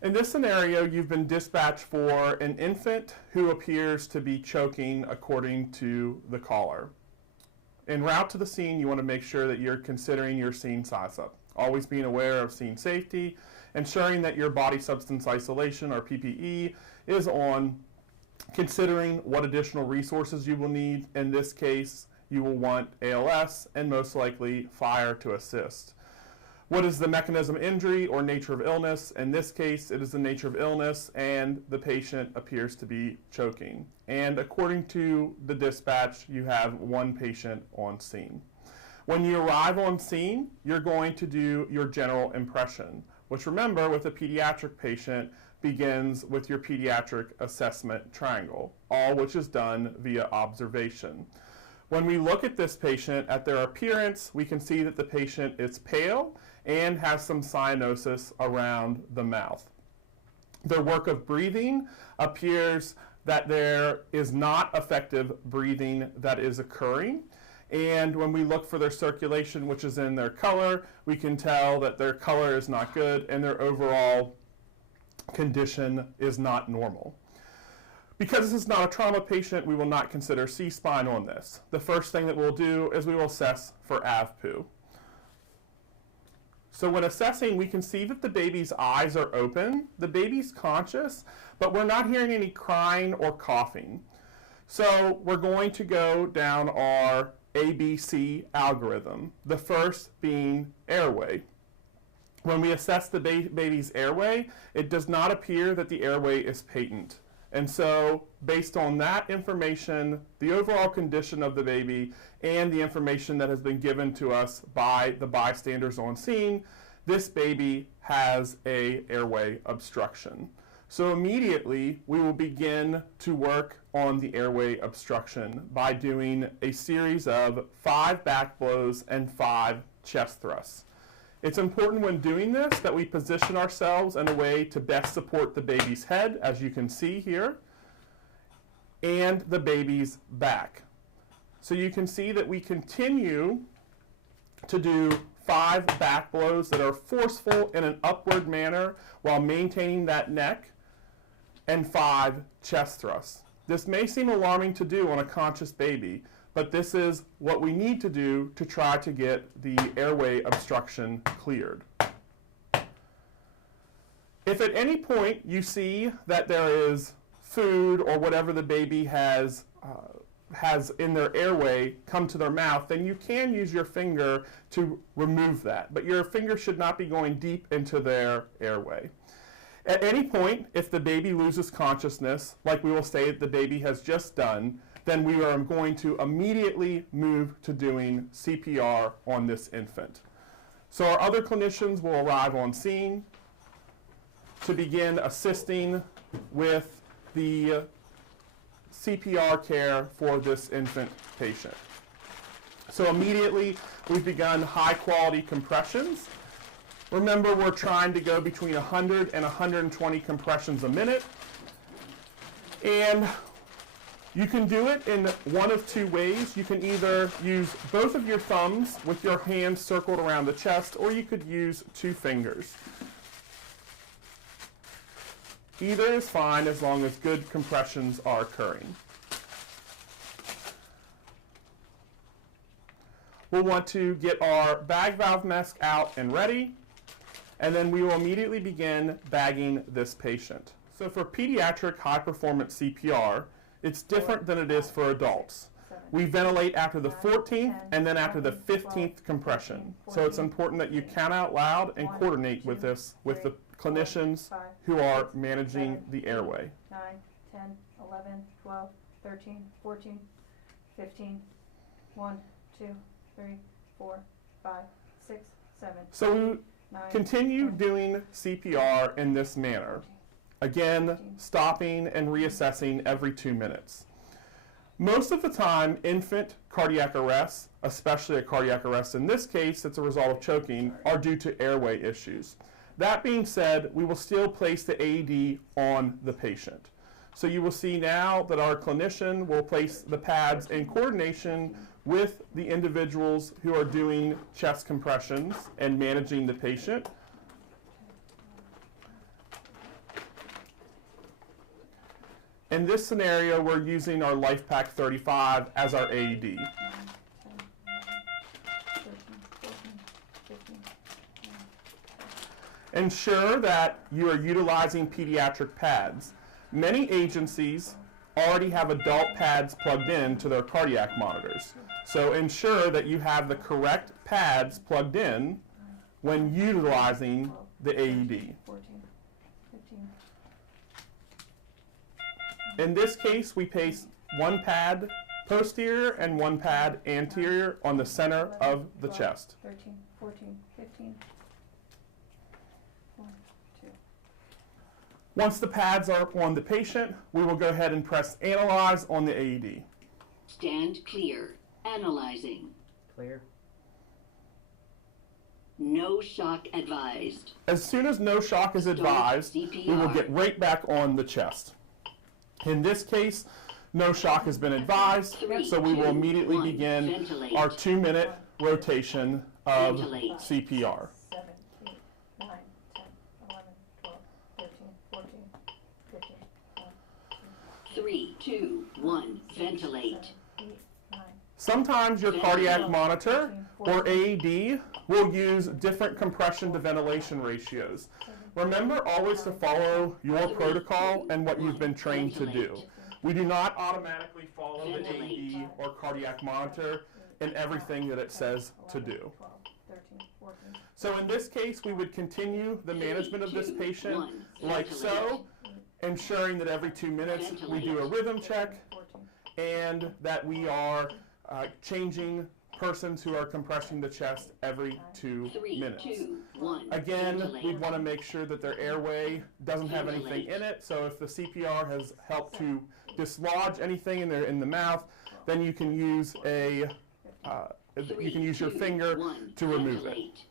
In this scenario, you've been dispatched for an infant who appears to be choking according to the caller. En route to the scene, you want to make sure that you're considering your scene size up. Always being aware of scene safety, ensuring that your body substance isolation or PPE is on, considering what additional resources you will need. In this case, you will want ALS and most likely fire to assist. What is the mechanism of injury or nature of illness? In this case, it is the nature of illness and the patient appears to be choking. And according to the dispatch, you have one patient on scene. When you arrive on scene, you're going to do your general impression, which remember with a pediatric patient begins with your pediatric assessment triangle, all which is done via observation. When we look at this patient, at their appearance, we can see that the patient is pale and has some cyanosis around the mouth. Their work of breathing appears that there is not effective breathing that is occurring. And when we look for their circulation, which is in their color, we can tell that their color is not good and their overall condition is not normal. Because this is not a trauma patient, we will not consider C-spine on this. The first thing that we'll do is we will assess for AVPU. So when assessing, we can see that the baby's eyes are open, the baby's conscious, but we're not hearing any crying or coughing. So we're going to go down our ABC algorithm, the first being airway. When we assess the baby's airway, it does not appear that the airway is patent. And so, based on that information, the overall condition of the baby, and the information that has been given to us by the bystanders on scene, this baby has an airway obstruction. So immediately, we will begin to work on the airway obstruction by doing a series of 5 back blows and 5 chest thrusts. It's important when doing this that we position ourselves in a way to best support the baby's head, as you can see here, and the baby's back. So you can see that we continue to do 5 back blows that are forceful in an upward manner while maintaining that neck, and 5 chest thrusts. This may seem alarming to do on a conscious baby, but this is what we need to do to try to get the airway obstruction cleared. If at any point you see that there is food or whatever the baby has in their airway come to their mouth, then you can use your finger to remove that. But your finger should not be going deep into their airway. At any point, if the baby loses consciousness, like we will say that the baby has just done, then we are going to immediately move to doing CPR on this infant. So our other clinicians will arrive on scene to begin assisting with the CPR care for this infant patient. So immediately we've begun high quality compressions. Remember, we're trying to go between 100 and 120 compressions a minute. And you can do it in one of 2 ways. You can either use both of your thumbs with your hands circled around the chest, or you could use 2 fingers. Either is fine as long as good compressions are occurring. We'll want to get our bag valve mask out and ready, and then we will immediately begin bagging this patient. So for pediatric high-performance CPR, it's different than it is for adults. We ventilate after the 14th and then after the 15th compression. So it's important that you count out loud and coordinate with this with the clinicians who are managing the airway. 9, 10, 11, 12, 13, 14, 15, 1, 2, 3, 4, 5, 6, 7. So we continue doing CPR in this manner. Again, stopping and reassessing every 2 minutes. Most of the time, infant cardiac arrests, especially a cardiac arrest in this case that's a result of choking, are due to airway issues. That being said, we will still place the AED on the patient. So you will see now that our clinician will place the pads in coordination with the individuals who are doing chest compressions and managing the patient. In this scenario, we're using our LifePak 35 as our AED. 9, 10, 11, 13, 14, 15, Ensure that you are utilizing pediatric pads. Many agencies already have adult pads plugged in to their cardiac monitors. So ensure that you have the correct pads plugged in when utilizing the AED. 14, 15, In this case, we place one pad posterior and one pad anterior on the center of the 12, chest. 13, 14, 15, 1, 2. Once the pads are on the patient, we will go ahead and press Analyze on the AED. Stand clear. Analyzing. Clear. No shock advised. As soon as no shock is advised, we will get right back on the chest. In this case, no shock has been advised, so we will immediately begin our 2-minute rotation of CPR. 7, 8, 9, 10, 11, 12, 13, 14, 15, 1, 3, 2, 1. Ventilate. 7, 8, 9, Sometimes your cardiac monitor or AED will use different compression to ventilation ratios. Remember always to follow your protocol and what you've been trained to do. We do not automatically follow the AED or cardiac monitor in everything that it says to do. 12, 13, 14, So in this case, we would continue the management of this patient like so, ensuring that every 2 minutes we do a rhythm check 14, and that we are changing persons who are compressing the chest every 2 3, minutes. 2, 1. Again, Ventilate. we'd want to make sure that their airway doesn't have anything in it. So if the CPR has helped to dislodge anything in the mouth, then you can use a you can use your finger to remove it. Ventilate.